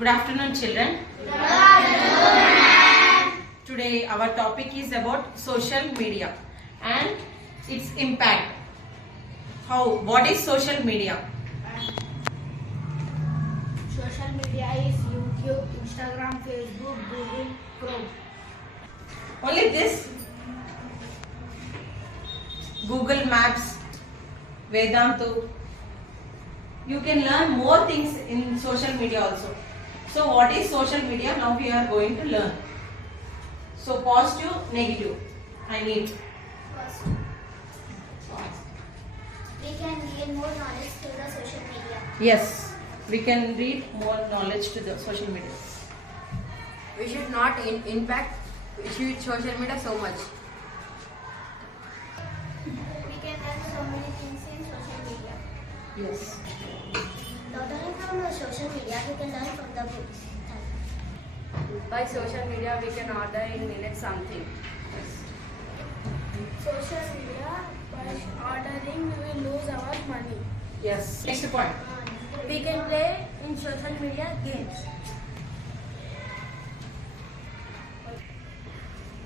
Good afternoon, children. Good afternoon. Today our topic is about social media and its impact. What is social media? Social media is YouTube, Instagram, Facebook, Google, Chrome. Only this? Google Maps, Vedantu. You can learn more things in social media also. So what is social media? Now we are going to learn. So positive, negative. I need. First, we can gain more knowledge through the social media. Yes, we can read more knowledge to the social media. We should not impact social media so much. We can learn so many things in social media. Yes. Not only from the social media, we can learn from the books. By social media, we can order in minutes something. Social media, by ordering, we will lose our money. Yes. Next point. We can play in social media games.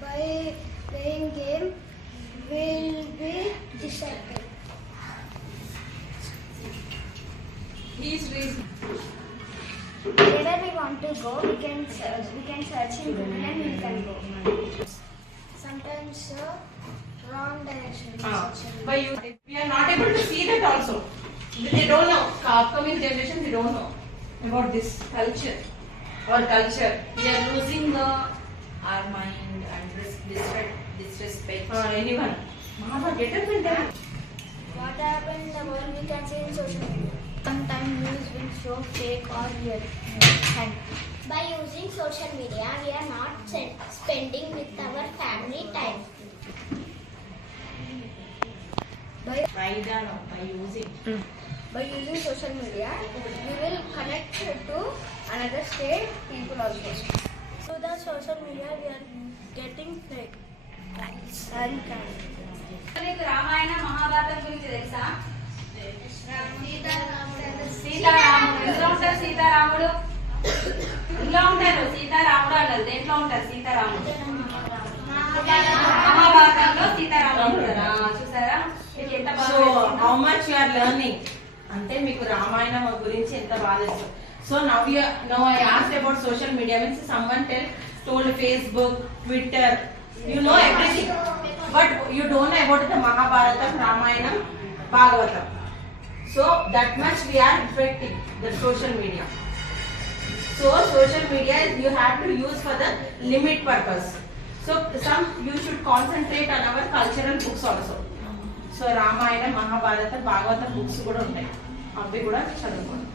By playing game, we will be distracted. Please read. Wherever we want to go, we can search in Google and we can go. Sometimes wrong direction. By you, we are not able to see that also. They don't know. Upcoming generation, they don't know about this culture or culture. We are losing our mind and disrespect. Anyone? Mama, get up and tell. What happened in the world we can see in social media. Sometimes news will show fake or real. By using social media, we are not spending with our family time. By using social media, we will connect to another state people also. So the social media, we are getting fake facts and kind. నీకు రామాయణ మహాభారతం గురించి తెలుసా? సీతారాముడు ఎందులో ఉంటారు? సీతారాముడు ఇంట్లో ఉంటారు. సీతారాముడు అన్నారు. దేంట్లో ఉంటారు సీతారాముడు? మహాభారతంలో సీతారాముడు ఉంటారా? చూసారా? మీకు ఎంత So, బాగా how much you are learning? అంటే మీకు రామాయణం గురించి ఎంత బాగా తెలుసు. So now I asked about social media means someone told Facebook, Twitter, you know everything, but you don't know about the Mahabharata, Ramayana, Bhagavatam. So that much we are affecting the social media. So social media you have to use for the limit purpose. So you should concentrate on our cultural books also. So Ramayana, Mahabharata, Bhagavatam books కూడా ఉంటాయి. అవి కూడా చదువుకోండి.